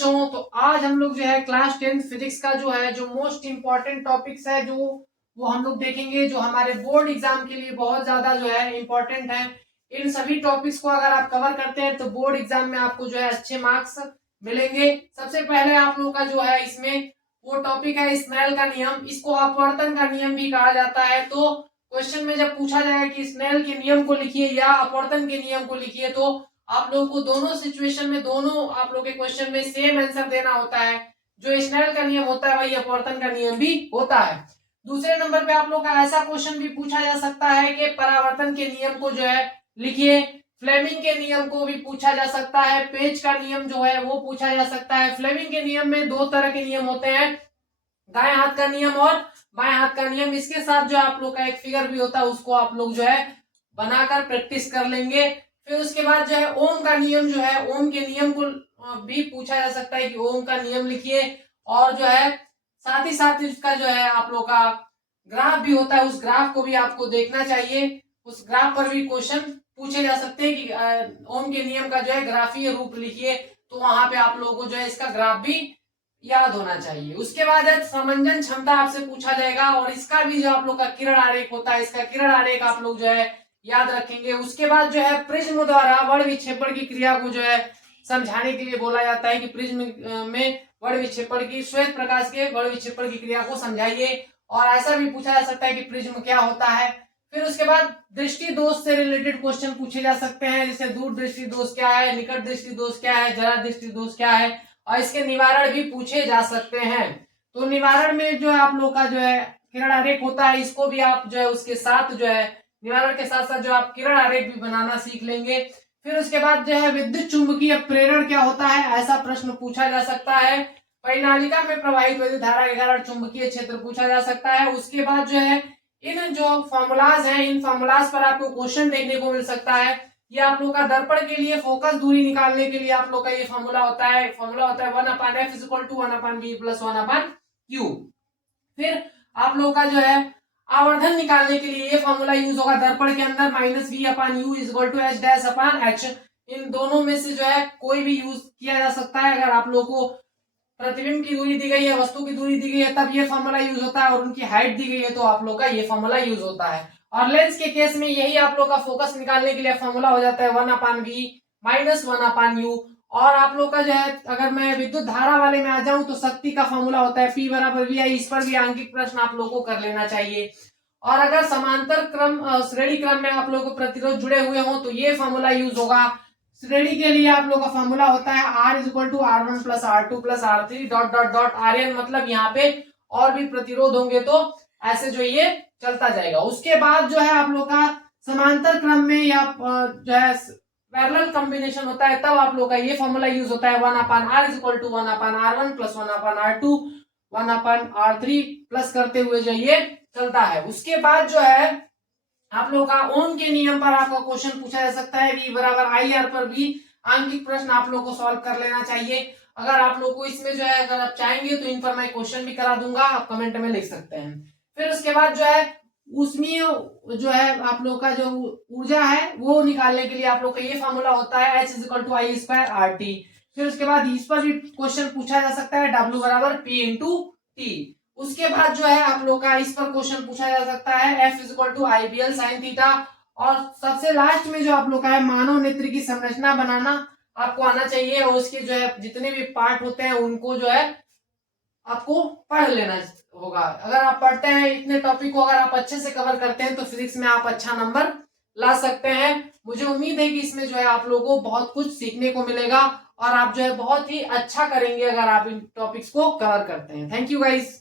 बच्चों, तो आज हम लोग जो है क्लास 10th फिजिक्स का जो है जो मोस्ट इंपॉर्टेंट टॉपिक्स है जो वो हम लोग देखेंगे, जो हमारे बोर्ड एग्जाम के लिए बहुत ज्यादा जो है इंपॉर्टेंट है। इन सभी टॉपिक्स को अगर आप कवर करते हैं तो बोर्ड एग्जाम में आपको जो है अच्छे मार्क्स मिलेंगे। सबसे पहले आप लोग का जो है इसमें वो टॉपिक है स्नेल का नियम। इसको अपवर्तन का नियम भी कहा जाता है। तो क्वेश्चन में जब पूछा जाए कि स्नेल के नियम को लिखिए या अपवर्तन के नियम को लिखिए, तो आप लोगों को दोनों सिचुएशन में दोनों आप लोग के क्वेश्चन में सेम आंसर देना होता है। जो स्नेल का नियम होता है वही अपवर्तन का नियम भी होता है। दूसरे नंबर पे आप लोग का ऐसा क्वेश्चन भी पूछा जा सकता है कि परावर्तन के नियम को जो है लिखिए। फ्लेमिंग के नियम को भी पूछा जा सकता है। पेज का नियम जो है वो पूछा जा सकता है। फ्लेमिंग के नियम में दो तरह के नियम होते हैं, दाएं हाथ का नियम और बाएं हाथ का नियम। इसके साथ जो आप लोग का एक फिगर भी होता है उसको आप लोग जो है बनाकर प्रैक्टिस कर लेंगे। फिर उसके बाद जो है ओम का नियम जो है, ओम के नियम को भी पूछा जा सकता है कि ओम का नियम लिखिए। और जो है साथ ही साथ इसका जो है आप लोग का ग्राफ भी होता है, उस ग्राफ को भी आपको देखना चाहिए। उस ग्राफ पर भी क्वेश्चन पूछे जा सकते हैं कि ओम के नियम का जो है ग्राफीय रूप लिखिए। तो वहां पे आप लोगों को जो है इसका ग्राफ भी याद होना चाहिए। उसके बाद समंजन क्षमता आपसे पूछा जाएगा और इसका भी जो आप लोग का किरण आरेख होता है, इसका किरण आरेख आप लोग जो है याद रखेंगे। उसके बाद जो है प्रिज्म द्वारा वर्ण विक्षेपण की क्रिया को जो है समझाने के लिए बोला जाता है कि प्रिज्म में वर्ण विक्षेपण की, श्वेत प्रकाश के वर्ण विक्षेपण की क्रिया को समझाइए। और ऐसा भी पूछा जा सकता है कि प्रिज्म क्या होता है। फिर उसके बाद दृष्टि दोष से रिलेटेड क्वेश्चन पूछे जा सकते हैं, जैसे दूर दृष्टि दोष क्या है, निकट दृष्टि दोष क्या है, जरा दृष्टि दोष क्या है, और इसके निवारण भी पूछे जा सकते हैं। तो निवारण में जो है आप लोग का जो है किरण आरेख होता है, इसको भी आप जो है उसके साथ जो है निवारण के साथ साथ जो आप किरण आरेख भी बनाना सीख लेंगे। फिर उसके बाद जो है विद्युत चुंबकीय प्रेरण क्या होता है, ऐसा प्रश्न पूछा जा सकता है। परिनालिका में प्रवाहित विद्युत धारा के कारण चुंबकीय क्षेत्र पूछा जा सकता है। उसके बाद जो है इन जो फॉर्मूलाज हैं, इन फॉर्मूलाज पर आपको क्वेश्चन देखने को मिल सकता है। ये आप लोग का दर्पण के लिए फोकस दूरी निकालने के लिए आप लोग का ये फॉर्मूला होता है। फॉर्मूला होता है 1/f = 1/b + 1/q। फिर आप लोग का जो है आवर्धन निकालने के लिए ये फॉर्मूला यूज होगा दर्पण के अंदर -v/u = h'/h। इन दोनों में से जो है कोई भी यूज किया जा सकता है। अगर आप लोग को प्रतिबिंब की दूरी दी गई है, वस्तु की दूरी दी गई है, तब ये फॉर्मूला यूज होता है, और उनकी हाइट दी गई है तो आप लोग का ये फॉर्मूला यूज होता है। और लेंस के केस में यही आप लोग का फोकस निकालने के लिए फॉर्मूला हो जाता है 1/v - 1/u। और आप लोग का जो है अगर मैं विद्युत धारा वाले में आ जाऊं तो शक्ति का फॉर्मूला होता है P = VI। इस पर भी आंकिक प्रश्न आप लोगों को कर लेना चाहिए। और अगर समांतर क्रम श्रेणी क्रम में आप लोगों को प्रतिरोध जुड़े हुए हो तो ये फॉर्मूला यूज होगा। श्रेणी के लिए आप लोग का फॉर्मूला होता है R = R1 + R2 + R3 ... Rn, मतलब यहाँ पे और भी प्रतिरोध होंगे तो ऐसे जो ये चलता जाएगा। उसके बाद जो है आप लोग का समांतर क्रम में या जो है पैरेलल कॉम्बिनेशन होता है, तब आप लोग का ये फॉर्मूला यूज होता है 1/R = 1/R1 + 1/R2 1/R3 plus करते हुए जो ये चलता है। उसके बाद जो है आप लोग का ओम के नियम पर आपका क्वेश्चन पूछा जा सकता है। V = IR पर भी आंकिक प्रश्न आप लोग को सॉल्व कर लेना चाहिए। अगर आप लोग को इसमें जो है अगर आप चाहेंगे तो इन पर मैं क्वेश्चन भी करा दूंगा, आप कमेंट में लिख सकते हैं। फिर उसके बाद जो है ऊष्मीय जो है आप लोग का जो ऊर्जा है वो निकालने के लिए आप लोग का ये फॉर्मूला होता है H = I²RT। फिर उसके बाद इस पर भी क्वेश्चन पूछा जा सकता है W = P × T। उसके बाद जो है आप लोग का इस पर क्वेश्चन पूछा जा सकता है F = IBL sin θ। और सबसे लास्ट में जो आप लोग का है मानव नेत्र की संरचना बनाना आपको आना चाहिए, और उसके जो है जितने भी पार्ट होते हैं उनको जो है आपको पढ़ लेना होगा। अगर आप पढ़ते हैं इतने टॉपिक को, अगर आप अच्छे से कवर करते हैं तो फिजिक्स में आप अच्छा नंबर ला सकते हैं। मुझे उम्मीद है कि इसमें जो है आप लोगों को बहुत कुछ सीखने को मिलेगा और आप जो है बहुत ही अच्छा करेंगे अगर आप इन टॉपिक्स को कवर करते हैं। Thank you guys.